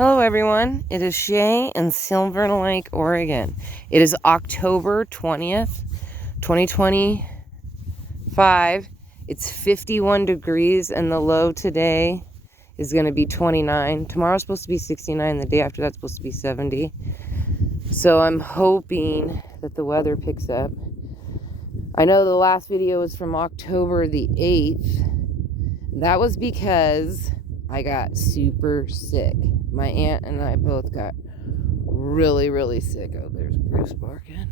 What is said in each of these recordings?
Hello everyone, it is Shay in Silver Lake, Oregon. It is October 20th, 2025. It's 51 degrees and the low today is going to be 29. Tomorrow's supposed to be 69, the day after that's supposed to be 70. So I'm hoping that the weather picks up. I know the last video was from October the 8th. That was because I got super sick. My aunt and I both got really, really sick. Oh, there's Bruce barking.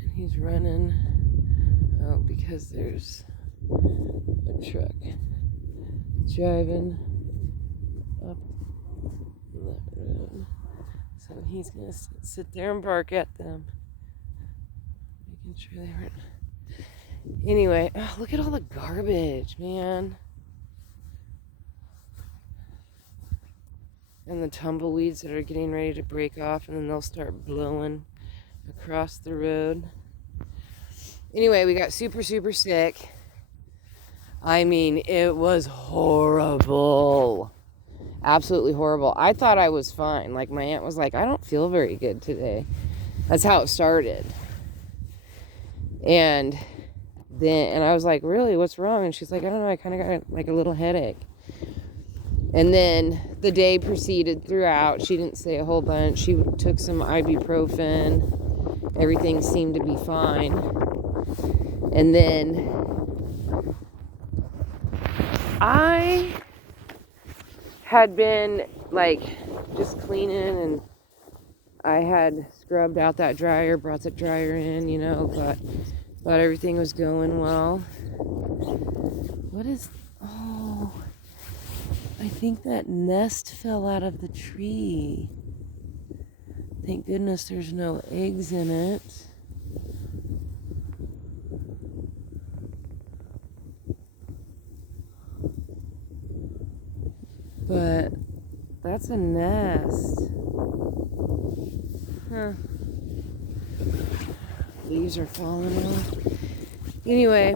And he's running. Oh, because there's a truck driving up that road. So he's going to sit there and bark at them. Making sure they weren't. Anyway, oh, look at all the garbage, man. And the tumbleweeds that are getting ready to break off, and then they'll start blowing across the road. Anyway, we got super, super sick. I mean, it was horrible. Absolutely horrible. I thought I was fine. Like, my aunt was like, I don't feel very good today. That's how it started. And I was like, really, what's wrong? And she's like, I don't know, I kind of got like a little headache. And then the day proceeded throughout. She didn't say a whole bunch. She took some ibuprofen. Everything seemed to be fine. And then I had been like just cleaning, and I had scrubbed out that dryer, brought the dryer in, thought everything was going well. What is, oh, I think that nest fell out of the tree. Thank goodness there's no eggs in it. But that's a nest. Huh. Leaves are falling off. Anyway,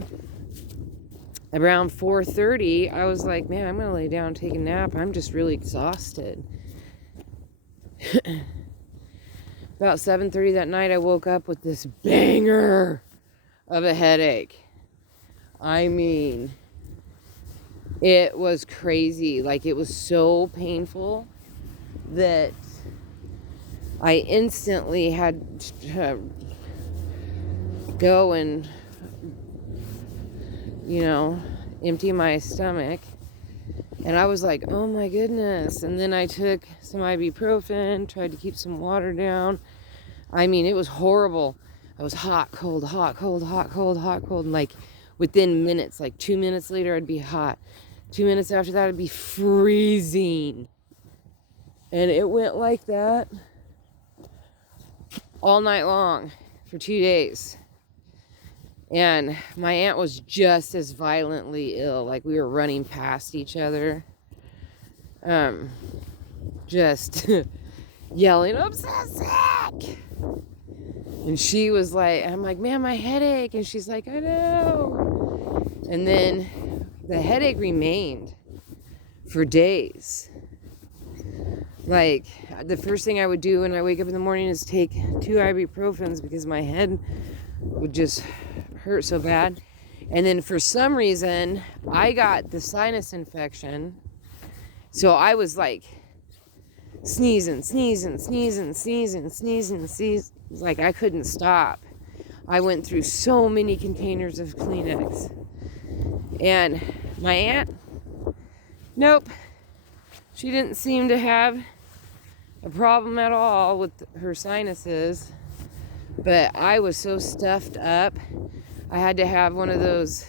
around 4:30, I was like, man, I'm going to lay down and take a nap. I'm just really exhausted. About 7:30 that night, I woke up with this banger of a headache. I mean, it was crazy. Like, it was so painful that I instantly had to go and empty my stomach. And I was like, oh my goodness. And then I took some ibuprofen, tried to keep some water down. I mean, it was horrible. I was hot, cold, hot, cold, hot, cold, hot, cold. And like within minutes, like 2 minutes later, I'd be hot. 2 minutes after that, I'd be freezing. And it went like that all night long for 2 days. And my aunt was just as violently ill. Like, we were running past each other. Just yelling, I'm so sick. And she was like, I'm like, man, my headache. And she's like, I know. And then the headache remained for days. Like, the first thing I would do when I wake up in the morning is take 2 ibuprofens because my head would just hurt so bad. And then for some reason, I got the sinus infection. So I was like sneezing. Like, I couldn't stop. I went through so many containers of Kleenex. And my aunt, nope. She didn't seem to have a problem at all with her sinuses. But I was so stuffed up. I had to have one of those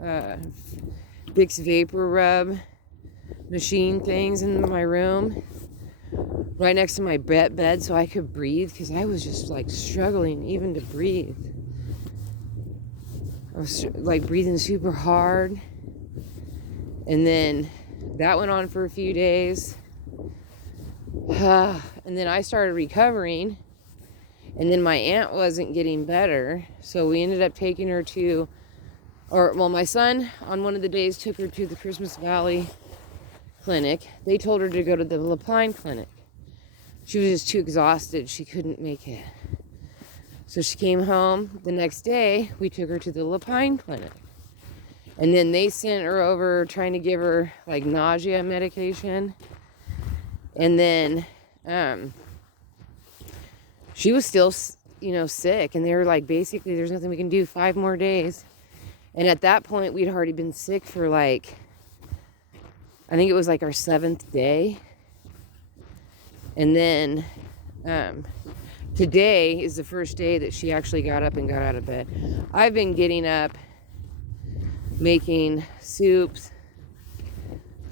Vicks Vapor Rub machine things in my room right next to my bed so I could breathe, because I was just like struggling even to breathe. I was like breathing super hard. And then that went on for a few days. And then I started recovering. And then my aunt wasn't getting better. So we ended up taking her my son on one of the days took her to the Christmas Valley clinic. They told her to go to the Lapine clinic. She was just too exhausted. She couldn't make it. So she came home. The next day, we took her to the Lapine clinic. And then they sent her over trying to give her like nausea medication. And then she was still, sick. And they were like, basically, there's nothing we can do. 5 more days. And at that point, we'd already been sick for like, I think it was like our 7th day. And then today is the first day that she actually got up and got out of bed. I've been getting up, making soups,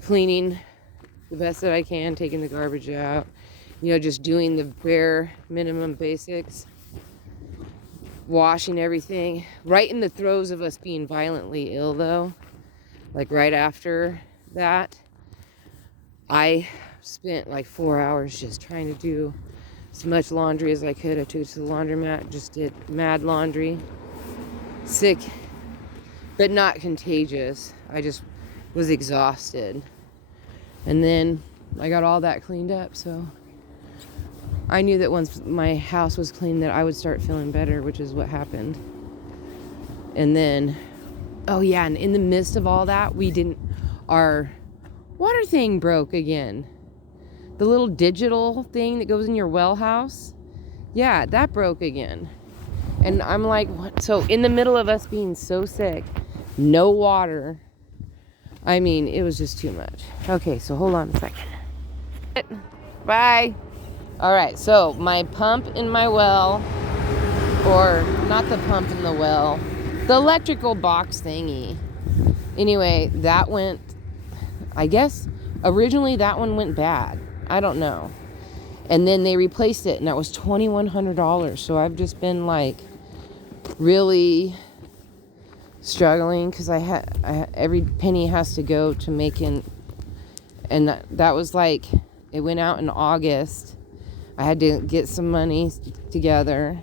cleaning the best that I can, taking the garbage out, just doing the bare minimum basics, washing everything. Right in the throes of us being violently ill, though, like right after that, I spent like 4 hours just trying to do as much laundry as I could. I took it to the laundromat, just did mad laundry. Sick, but not contagious. I just was exhausted. And then I got all that cleaned up, so I knew that once my house was clean that I would start feeling better, which is what happened. And then, oh yeah, and in the midst of all that, our water thing broke again. The little digital thing that goes in your well house, yeah, that broke again. And I'm like, what? So in the middle of us being so sick, no water, I mean, it was just too much. Okay, so hold on a second. Bye. All right, so my pump in my well, or not the pump in the well, the electrical box thingy. Anyway, that went, I guess, originally that one went bad. I don't know. And then they replaced it, and that was $2,100. So I've just been like really struggling because I every penny has to go to making, and that was like, it went out in August. I had to get some money together,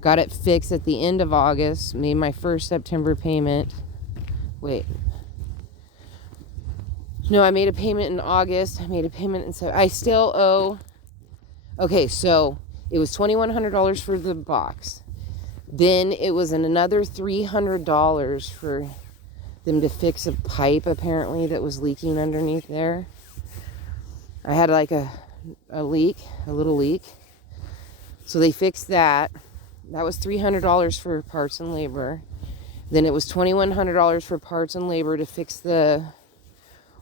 got it fixed at the end of August, made my first September payment. No, I made a payment in August. I made a payment in September. I still owe. Okay, so it was $2,100 for the box. Then it was another $300 for them to fix a pipe, apparently, that was leaking underneath there. I had like a leak, a little leak. So they fixed that. That was $300 for parts and labor. Then it was $2,100 for parts and labor to fix the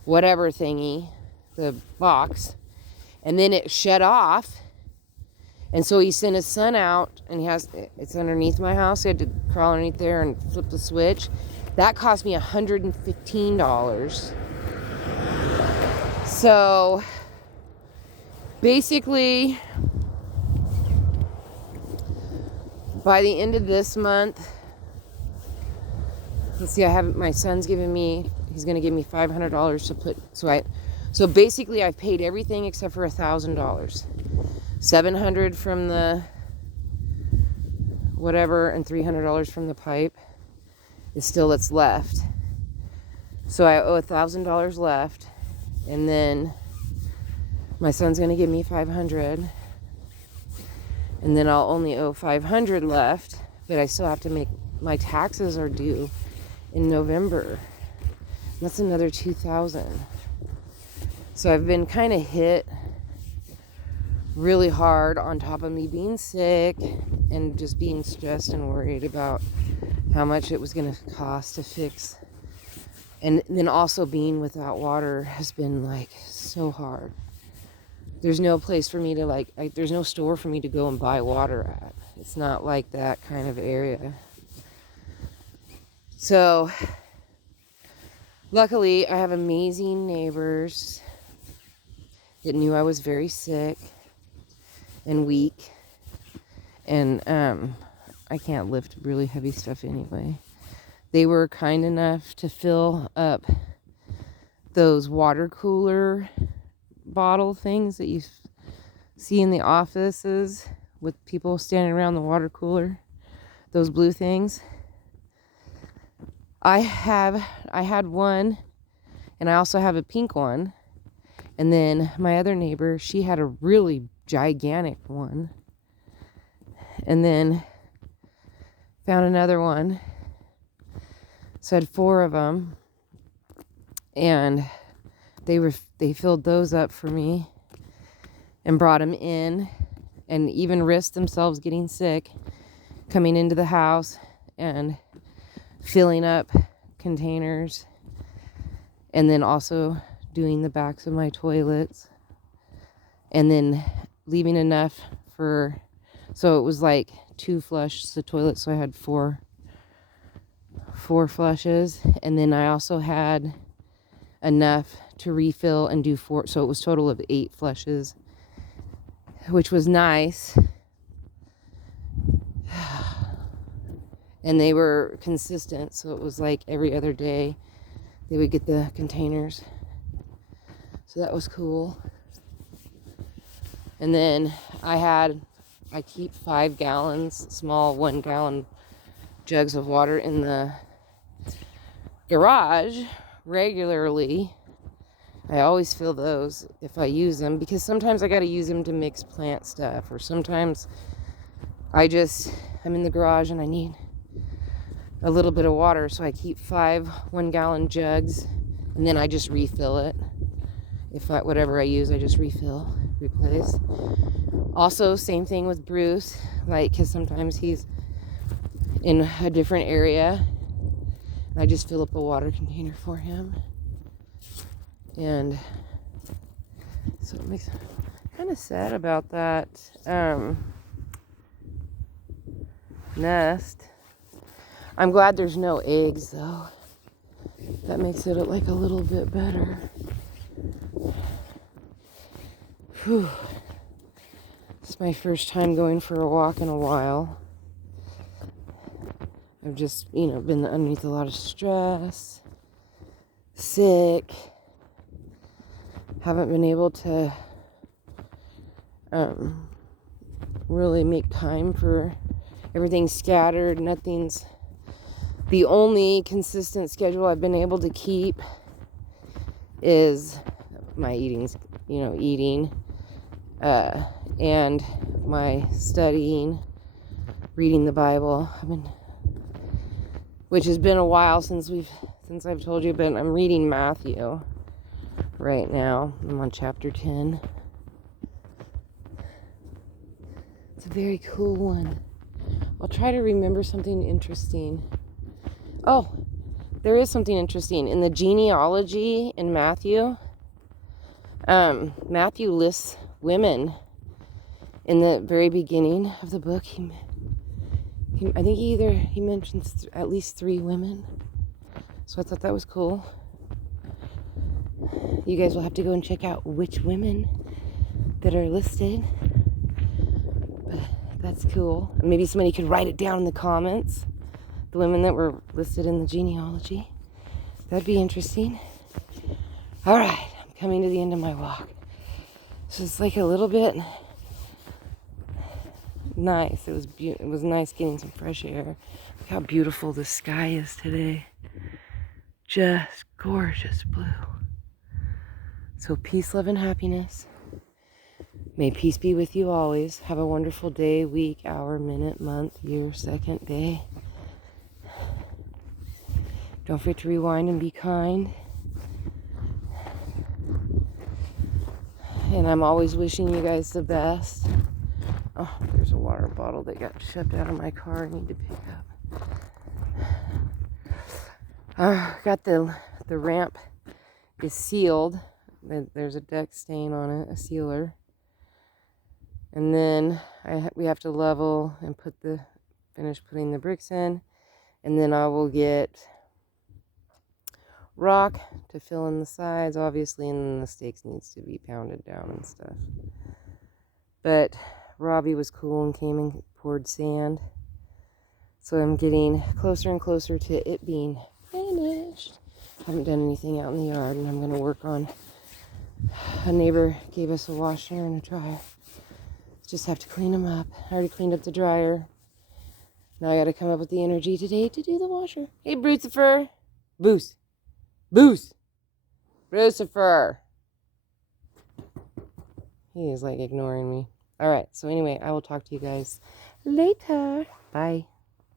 whatever thingy, the box. And then it shut off. And so he sent his son out, and it's underneath my house. He had to crawl underneath there and flip the switch. That cost me $115. So basically, by the end of this month, let's see, my son's giving me, he's going to give me $500 to put, so basically I've paid everything except for $1,000. $700 from the whatever and $300 from the pipe is still that's left. So I owe $1,000 left, and then my son's going to give me $500, and then I'll only owe $500 left, but I still have to make, my taxes are due in November. That's another $2,000. So I've been kind of hit really hard, on top of me being sick and just being stressed and worried about how much it was going to cost to fix. And then also being without water has been like so hard. There's no place for me to there's no store for me to go and buy water at. It's not like that kind of area. So luckily I have amazing neighbors that knew I was very sick and weak, and I can't lift really heavy stuff anyway. They were kind enough to fill up those water cooler bottle things that you see in the offices with people standing around the water cooler, those blue things. I had one, and I also have a pink one, And then my other neighbor, she had a really gigantic one. And then found another one. So I had 4 of them. And they filled those up for me and brought them in, and even risked themselves getting sick coming into the house and filling up containers, and then also doing the backs of my toilets, and then leaving enough for, so it was like 2 flushes the toilet, so I had four flushes, and then I also had enough to refill and do 4, so it was a total of 8 flushes, which was nice. And they were consistent, so it was like every other day they would get the containers, so that was cool. And then I keep 5 gallons, small 1 gallon jugs of water in the garage regularly. I always fill those if I use them, because sometimes I got to use them to mix plant stuff, or sometimes I'm in the garage and I need a little bit of water, so I keep 5 1-gallon jugs, and then I just refill it. Whatever I use, I just replace. Also, same thing with Bruce, like, because sometimes he's in a different area, and I just fill up a water container for him. And so it makes me kind of sad about that nest. I'm glad there's no eggs, though. That makes it like a little bit better. Whew. It's my first time going for a walk in a while. I've just, been underneath a lot of stress, sick. Haven't been able to really make time for everything's scattered. The only consistent schedule I've been able to keep is my eating, and my studying, reading the Bible. Which has been a while since I've told you, but I'm reading Matthew right now. I'm on chapter 10. It's a very cool one. I'll try to remember something interesting. Oh, there is something interesting. In the genealogy in Matthew, Matthew lists women in the very beginning of the book. I think he mentions at least 3 women. So I thought that was cool. You guys will have to go and check out which women that are listed. But that's cool. Maybe somebody could write it down in the comments. The women that were listed in the genealogy. That'd be interesting. All right, I'm coming to the end of my walk. So it's like a little bit nice. It was nice getting some fresh air. Look how beautiful the sky is today. Just gorgeous blue. So peace, love, and happiness. May peace be with you always. Have a wonderful day, week, hour, minute, month, year, second, day. Don't forget to rewind and be kind. And I'm always wishing you guys the best. Oh, there's a water bottle that got shoved out of my car I need to pick up. Got the ramp is sealed. There's a deck stain on it, a sealer. And then we have to level and finish putting the bricks in. And then I will get rock to fill in the sides, obviously, and then the stakes needs to be pounded down and stuff. But Robbie was cool and came and poured sand. So I'm getting closer and closer to it being finished. Haven't done anything out in the yard, and I'm going to work on. A neighbor gave us a washer and a dryer. Just have to clean them up. I already cleaned up the dryer. Now I got to come up with the energy today to do the washer. Hey, Brucifer. Brucifer. He is like ignoring me. All right. So anyway, I will talk to you guys later. Bye.